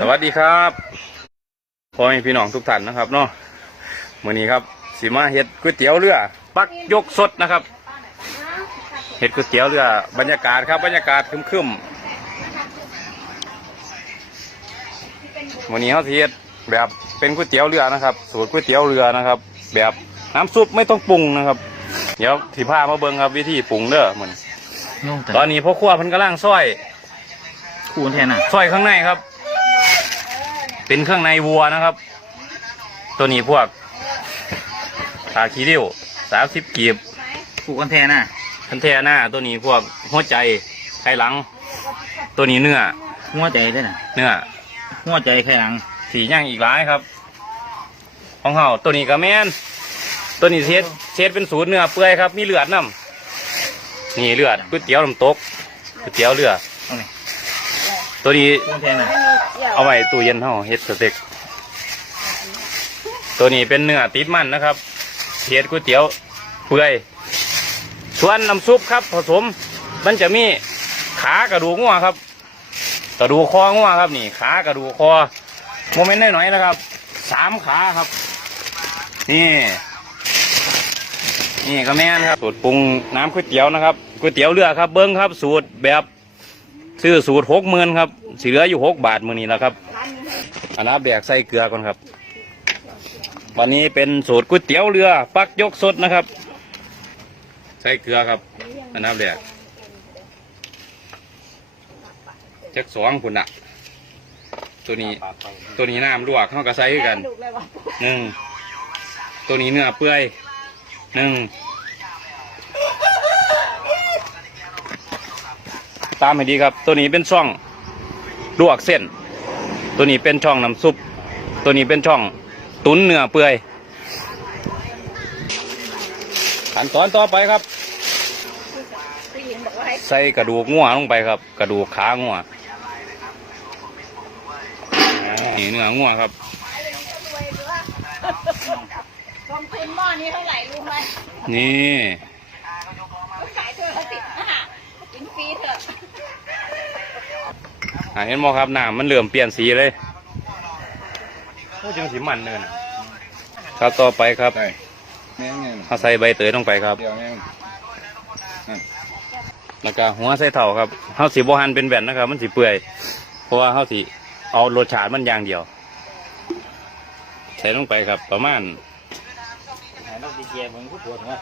สวัสดีครับพ่อแม่พี่น้องทุกท่านนะครับเนาะมื้อนี้ครับสิมาเฮ็ดก๋วยเตี๋ยวเรือ ปักยกสดนะครับเฮ็ดก๋วยเตี๋ยวเรือบรรยากาศครับบรรยากาศครึมๆมื้อนี้เฮาสิเฮ็ดแบบเป็นก๋วยเตี๋ยวเรือนะครับ สูตรก๋วยเตี๋ยวเรือนะครับ แบบน้ำซุปไม่ต้องปรุงนะครับ เดี๋ยวสิพามาเบิ่งครับวิธีปรุงเด้อมื้อนี้งงแต่ตอนนี้พ่อครัวเพิ่นกำลังซอยคูณแทนอะซอยข้างในครับ เป็นเครื่องในวัวนะครับ ตัวนี้พวกขาคีริ้วสามสิบกีบคูกันแทนอะคันแทหน้าตัวนี้พวกหัวใจไขหลัง ตัวนี้เนื้อหัวใจด้วยน่ะเนื้อหัวใจไข่หลังสีย่างอีกหลายครับ ของเฮาตัวนี้ก็แม่นตัวนี้เช็ดเช็ดเป็นสูตรเนื้อเปื่อยครับ มีเลือดน้ำนี่เลือดก๋วยเตี๋ยวน้ำตกก๋วยเตี๋ยวเรือเอาไงตัวนี้คูกันแทนอะ เอาไว้ตู้เย็นเฮาเฮ็ดสเต็ก ตัวนี้เป็นเนื้อติดมันนะครับเฮ็ดก๋วยเตี๋ยวเปื่อยส่วนน้ำซุปครับ ผสม มันจะมีขากระดูกงัวครับ กระดูกคองัวครับ นี่ขากระดูกคอโมเมนต์น้อยๆนะครับสามขาครับ นี่ นี่ก็แม่นครับ สูตรปรุงน้ำก๋วยเตี๋ยวนะครับก๋วยเตี๋ยวเรือครับ เบิ้งครับ สูตรแบบ ซื้อสูตรหกหมื่นครับสีเหลืออยู่หกบาทมือนี้แล้วครับอันนับแบกใส่เกลือก่อนครับ วันนี้เป็นสูตรก๋วยเตี๋ยวเรือ ปักยกสดนะครับ ใส่เกลือครับอันนับแบกจักสองคุณอะตัวนี้ตัวนี้น้ำลวกเข้ากับใส่กันหนึ่งตัวนี้เนื้อเปื่อยหนึ่ง ตามให้ดีครับ ตัวนี้เป็นช่องลวกเส้น ตัวนี้เป็นช่องน้ำซุป ตัวนี้เป็นช่องตุ๋นเนื้อเปื่อยขั้นตอนต่อไปครับ ใส่กระดูกงัวลงไปครับ กระดูกขางัวนี่เนื้องัวครับลงทุนหม้อนี้เท่าไหร่รู้ไหมนี่ ขายตัวละสิบห้ากินฟรีเถอะ อ่าเห็นมอครับน้ำมันเหลื่อมเปลี่ยนสีเลยโอ้จังสีมันเนินอะครับต่อไปครับใช่แม่งเนี่ยเอาใส่ใบเตยลงไปครับ เดี๋ยวแม่งแล้วก็หัวใส่เถ่าครับเฮาสีบหันเป็นแบนนะครับ มันสีเปื่อย เพราะว่าเฮาสีเอารสชาติมันอย่างเดียว ใส่ลงไปครับ ประมาณหายนกดีเจมึงก็ปวดหัว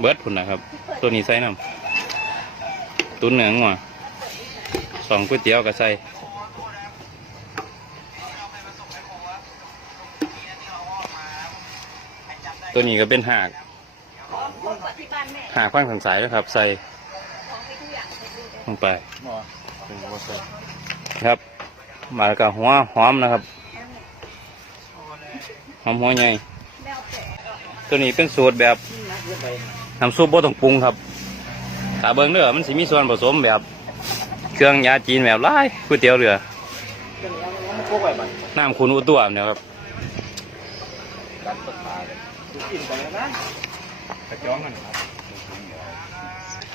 เบิร์ดพุ่นนะครับ ตัวนี้ใส่น้ำตุ้นเหนืองหัว สองก๋วยเตี๋ยวก็ใส่ตัวนี้ก็เป็นหากของพวกกว่าที่บ้านแม่หากข้างทางสายนะครับ ใส่ลงไปครับมาแล้วก็หัวหอมนะครับหอมหัวใหญ่ตัวนี้เป็นสูตรแบบน้ำซุปบ่ต้องปรุงครับถ้าเบิ่งเด้อมันสิมีส่วนผสมแบบ เครื่องยาจีนแบบหลายก๋วยเตี๋ยวเรือน้ำคุณอุตัวเนี่ยครับ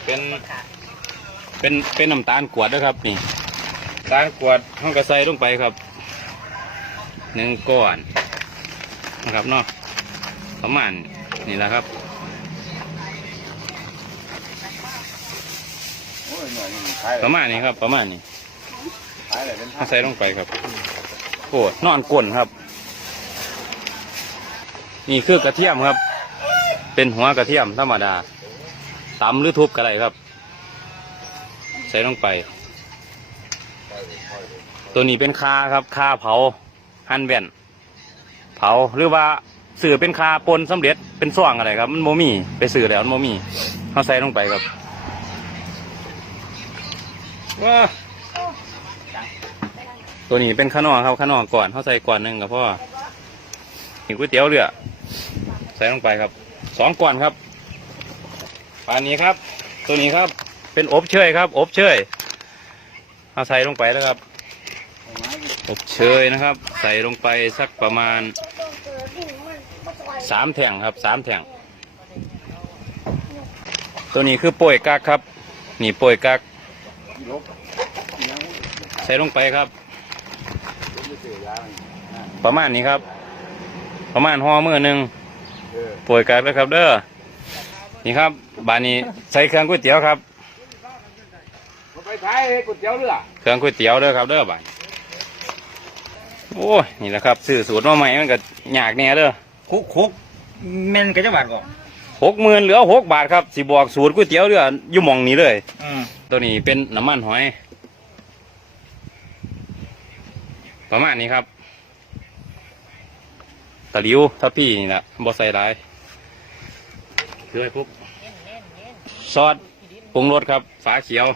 เป็นเป็นเป็นน้ำตาลกวดนะครับ นี่น้ำตาลกวดห้องกระใสลงไปครับหนึ่งก้อนนะครับเนาะประมาณนี่แหละครับ ประมาณนี้ครับประมาณนี้ขายอะไรเป็นเอาใส่ลงไปครับโอ้นอนก้นครับ นี่คือกระเทียมครับ เป็นหัวกระเทียมธรรมดาตำหรือทุบก็ได้ครับ ใส่ลงไป ตัวนี้เป็นคาครับคาเผาหั่นแว่น เผาหรือว่าสื่อเป็นคาปนสำเร็จเป็นซ่องอะไรครับ มันโมมีไปสื่อแล้วมันโมมีเขาใส่ลงไปครับ ว้าตัวนี้เป็นขนอครับขนอก่อนเขาใส่ก่อนหนึ่งกับพ่อนี่ก๋วยเตี๋ยวเรือใส่ลงไปครับสองก่อนครับปานนี้ครับ ตัวนี้ครับ เป็นอบเชยครับ อบเชยเอาใส่ลงไปแล้วครับ อบเชยนะครับ ใส่ลงไปสักประมาณสามแท่งครับสามแท่งตัวนี้คือป่ยกักครับ นี่ป่ยกัก ใส่ลงไปครับยามันนะประมาณนี้ครับ ประมาณห่อมือหนึ่งเออป่วยกันแล้วครับ เด้อนี่ครับ บานนี้ใส่เครื่องก๋วยเตี๋ยวครับมาไปท้ายเลยก๋วยเตี๋ยวเรือเครื่องก๋วยเตี๋ยวเด้อครับ เด้อบานโอ้ยนี่แหละครับซื้อสูตรมาใหม่มันก็ยากแน่เด้อคุกคุกแม่นกระจังหวัดก่อนหกหมื่นเหลือหกบาทครับสิบอกสูตรก๋วยเตี๋ยวเรืออยู่หมองนี้เลย อืม ตัวนี้เป็นน้ำมันหอย ประมาณนี้ครับตะลิวถ้าพี่นี่แหละบอใส่ได้คือไอ้ปุ๊บซอสปรุงรสครับ ฝาเขียว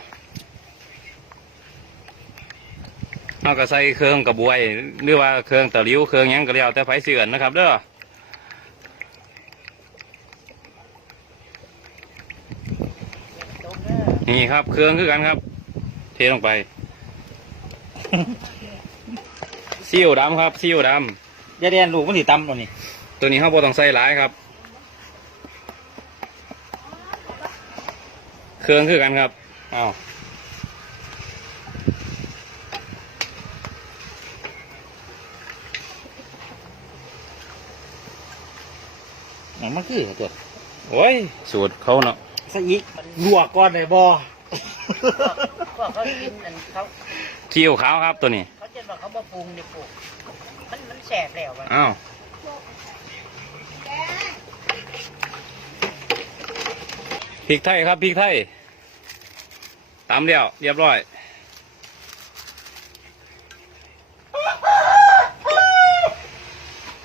เอาก็ใส่เครื่องกระบวย หรือว่าเครื่องตะลิวเครื่องยังก็แล้วแต่ไฟเสื่อนนะครับเด้อ นี่ครับ เครื่องคือกันครับ เทลงไปซีอิ๊วดำครับซีอิ๊วดยาเรียนลูกมันสิตำตัวนี้ำตัวนี้เขาบอต้องใส่หลายครับ เครื่องคือกันครับอ้าวหยังมันคือตัวโอ้ยสูตรเขาเนาะ ซะอีกลวกก่อนได้บ่พวกเขากินอันเขาซีอิ๊วขาวครับตัวนี้เขาจะบอกเขาบ่ปรุงดิปลูกมันมันแสบแล้วอะอ้าวพริกไทยครับพริกไทยตามเดียวเรียบร้อย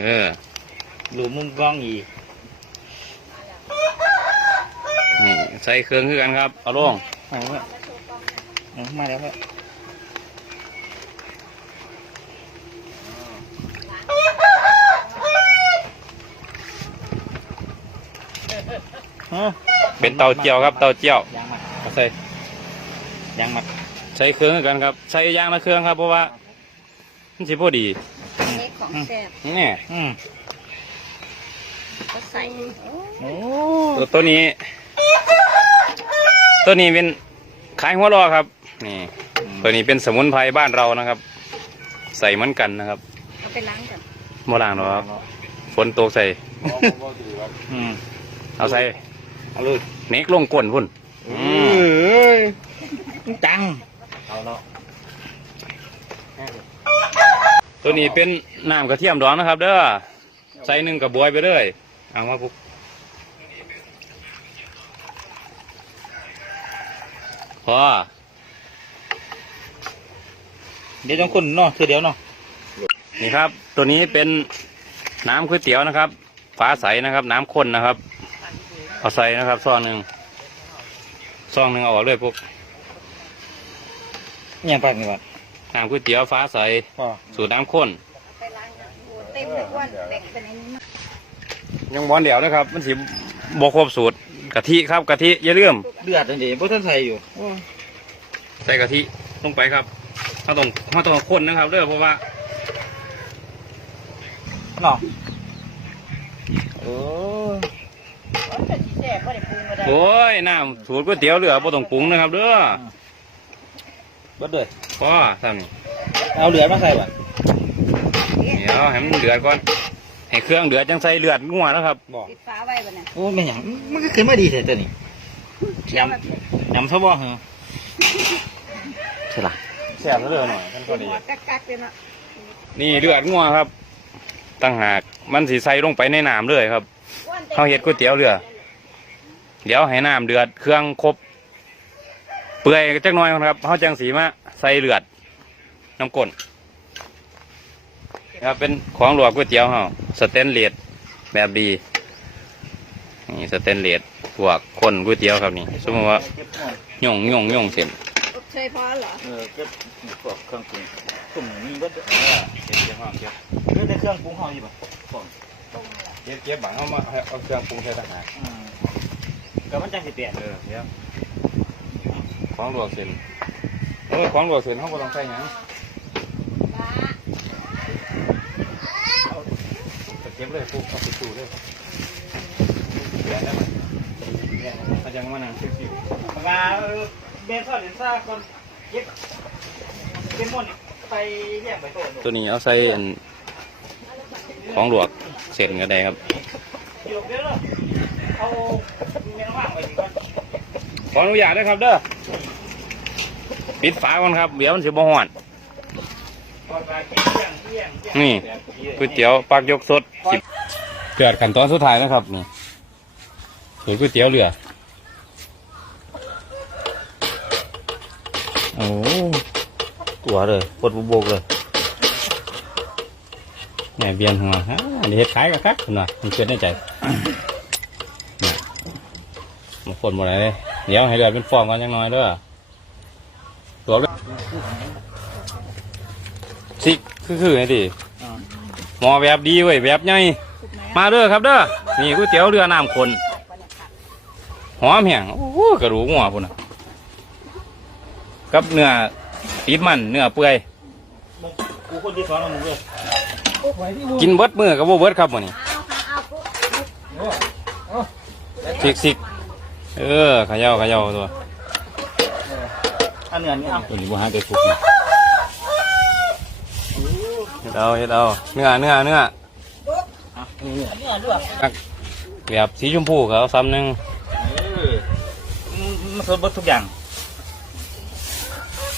เออลูกมุมกล้องอีก นี่ใส่เครื่องคือกันครับ เอาลงมาแล้วเอามาแล้วเพื่อนฮะเป็นเตาเจียวครับ เตาเจียวยางมัดเอาใส่ยางมัดใช้เครื่องคือกันครับใช้ยางละเครื่องครับ เพราะว่ามันสิพอดีนี่ของแซ่บนี่อืมเขาใส่โอ้ตัวตัวนี้ ตัวนี้เป็นขายหัวรอครับ นี่ ตัวนี้เป็นสมุนไพรบ้านเรานะครับ ใส่เหมือนกันนะครับเอาไปล้างก่อนโมลางหรอกครับฝนตกใส่บอกบอกถือว่าอืมเอาใส่เอาเลยเน็กลงก้นพุ่นอืมเอ้ยจังเอาเนาะตัวนี้เป็นน้ำกระเทียมดองนะครับ เด้อใส่หนึ่งกับบวยไปเลยเอามาปุ๊บ พอเดี๋ยวต้องคนเนาะคือเดี๋ยวเนาะนี่ครับ ตัวนี้เป็นน้ำก๋วยเตี๋ยวนะครับฟ้าใสนะครับ น้ำข้นนะครับเอาใส่นะครับซองหนึ่งซองหนึ่งเอาออกเลยพวกเนี่ยไปนี่ก่อนน้ำก๋วยเตี๋ยวฟ้าใสพ่อสูตรน้ำข้นไปล้างก่อนโอ้เต็มเลยอ้วนแบ่งเป็นอันนี้มายังบอลเดี่ยวนะครับ มันสิบครบสูตร กะทิครับกะทิอย่าลืมเลือดจังดีพวกท่านใส่อยู่โอ้ใส่กะทิลงไปครับเขาต้องเขาต้องข้นนะครับเด้อเพราะว่าเนาะโอ้โอ้ยแต่ที่แซ่บก็ได้ปรุงก็ได้โอ้ยน้ำสูตรก๋วยเตี๋ยวเหลือบ่ต้องปรุงนะครับเด้อเบิดเลยพ่อทำนี่เอาเลือดมาใส่บ่เดี๋ยวให้มันเดือดก่อน ให้เครื่องเดือดจังใส่เลือดงัวนะครับบอกปิดฟ้าไว้บ่เนี่ยโอ้ไม่หยังมันก็ขึ้นมาดีเถอะตัวนี้ยำยำซะบ่เหรอใช่ล่ะแซ่บเลยหน่อยมันก็ดีหัวกักๆเลยเนาะนี่เลือดงัวครับตั้งหากมันสีใส่ลงไปในน้ำเลยครับอ้วนต็มเขาเฮ็ดก๋วยเตี๋ยวเรือ เดี๋ยวให้น้ำเดือดเครื่องครบ เปื่อยจักหน่อยก่อนครับเขาจังสีมาใส่เลือดน้ำก้น ครับเป็นของหลวงก๋วยเตี๋ยวเฮาสเตนเลสแบบดีนี่สเตนเลสพวกคนก๋วยเตี๋ยวครับนี่สมมติว่าย่องย่องย่องเสร็จอบเชยพอเหรอเออก็พวกเครื่องปรุงตุ่มนี่ก็เก็บเก็บห้องเก็บก็ได้เครื่องปรุงห่ออยู่ป่ะเก็บเก็บบังเอามาเอาเครื่องปรุงใส่ต่างหากอืมก็มันจังสิเปลี่ยนเออเดี๋ยวของหลวงเสร็จเออของหลวงเสร็จเขาก็ต้องใส่หยัง ก็บเลยปุ๊บเอาไปตู้เลยเดี๋ยวได้ไหมอาจารย์มานั่งชิวมาเบสซ่อนเดนซ่าก่อนเก็บเก็บหมดนี่ไปเลี้ยงไปโตตัวนี้เอาใส่อันของหลวกเสร็จก็ได้ครับอยู่เด้อเอาเมียว่างไปดีกว่าขออนุญาตนะครับเด้อปิดฝาก่อนครับเดี๋ยวมันสิบ่ฮ้อนก่อ นไปเลี้ยงเลี้ยงเลี้ยงนี่ก๋วยเตี๋ยวปากยกสดสิบเกิดขั้นตอนสุดท้ายนะครับนี่คือก๋วยเตี๋ยวเรือโอ้ตัวเลยปวดบุบกเลยแหม่เบียนหัวฮะอันนี้เฮ็ดขายกันครับคุณน่ะมันเกิดในใจเนี่ยมันคนหมดเลยเดี๋ยวให้เลือดเป็นฟองก่อนจังน้อยเด้อตัวเลือ ดสิคือคือไงดิหมอแบบดีเว้ยแบบใหญ่มาเด้อครับเด้อนี่ก๋วยเตี๋ยวเรือน้ำข้นหอมแห้งโอ้โหกระดูกหัวพุ่นน่ะกับเนื้อติดมันเนื้อเปื่อยกูคนที่สอนมึงเลยกินเบิดมือกับบ่เบิดครับมื้อนี้สิกสิกเออเขย่าเขย่าตัวอันเนื้อนี่เอาตัวนี้บ่หาได้ฟุกนี่ เฮ็ดเอาเฮ็ดเอาเนื้อเนื้อเนื้อเนื้อด้วยแบบสีชมพูก็เอาซ้ำหนึงมันสดบดทุกอย่าง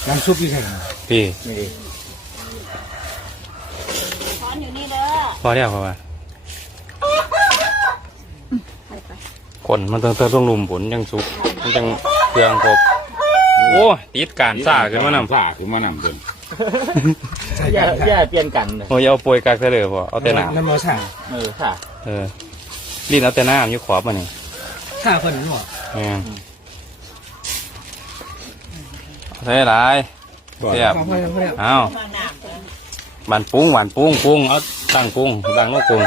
น้ำซุปยี่ไงพี่นี่ดิช้อนอยู่นี่เด้อพอแล้วพอว่าคนมันต้องเติมต้องลุมผลยังสุกมันจังเครื่องครบโอ้ยติดการซ่าขึ้นมานำซ่าขึ้นมานำเดิน อย่าอย่าเปลี่ยนกันเลยโอ้ยเอาป่วยกักเสลอพอเอาแต่น้น้ำมันซ่าเออค่ะำเออลิ้นเอาแต่น้ำอยู่ขอบมันนี่ซ่าคนหนึ่งหรอแม่นใช่หลายเสียบเอาหวานปรุงหวานปรุงปรุงเอาตั้งปรุงตั้งนกปรุง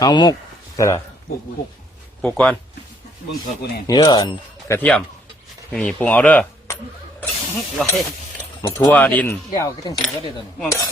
เอามุกใช่หรอบุกบุกปรุงก่อนบึ้งเถอะกูเนี่ยเยอะอันกระเทียมนี่ปรุงเอาเด้อ ร้อยหมกทั่วดิน เดี๋ยวก็ต้องสีก็ได้ตัวนี้